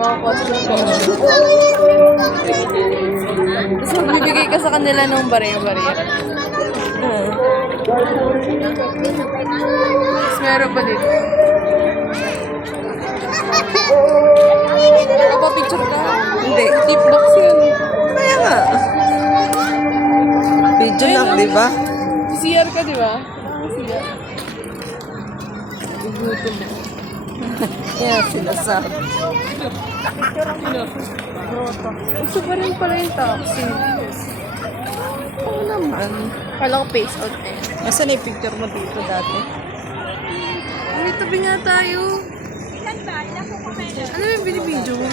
Mga costume. Tapos magbibigay ka sa kanila ng bariya-bariya. Tapos meron pa dito. Picture ka? Hindi. Deep box yun. Kaya nga. Video lang, di ba? CR ka, di ba? CR. Gugutom mo. Yan, sinasabi. Gusto pa rin pala yung taxi. Oo naman. Kala ko face out eh. Nasaan yung picture mo dito dati? May tabi nga tayo. Ano yung binibidyo mo?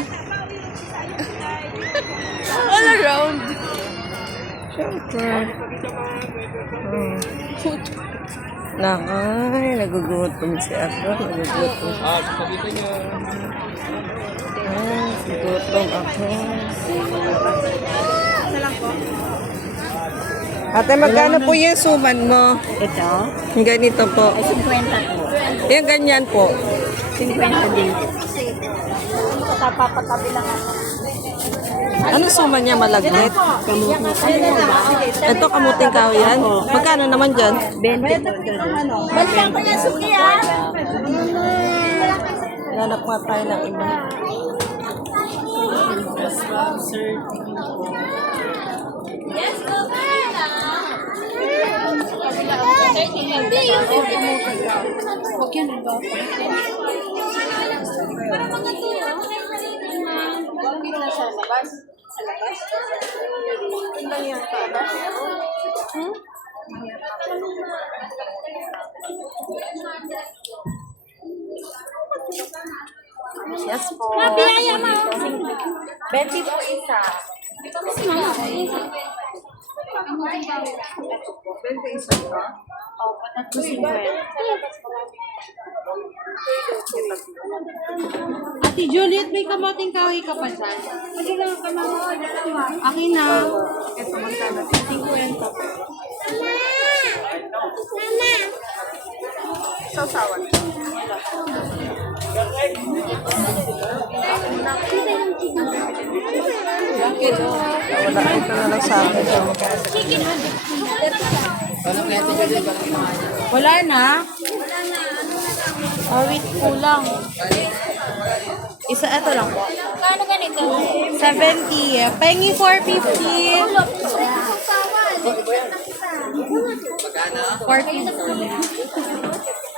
All around. Siyempre. Nakay, nagugutom si ako. Nagugutom. Nagugutom ako. Ate, magkano po yung suman mo? Ito, Ganito po. ay 50 po. Yung ganyan po. 50 din. Papatabi lang ako. Ano suman niya, malaglit? Kamuti. Ano ba? Ito, kamuting kahoy yan. Magkano naman dyan? 20 po. Balikan ko yung suki ah. Hanap nga tayo ng iba. Huwag yan ba? Yes po. Mabiyaya mo. 20 po isa. Ate Juliet, may kamating kahoy ka pa dyan? Kasi na kamating. Akin na. Ito, magkano? 50. Sausawan. Wala, ito na lang sa akin. Wala na. Wait, kulang. Isa, ito lang po. Kano ganito? 70. Pengi 450. 450.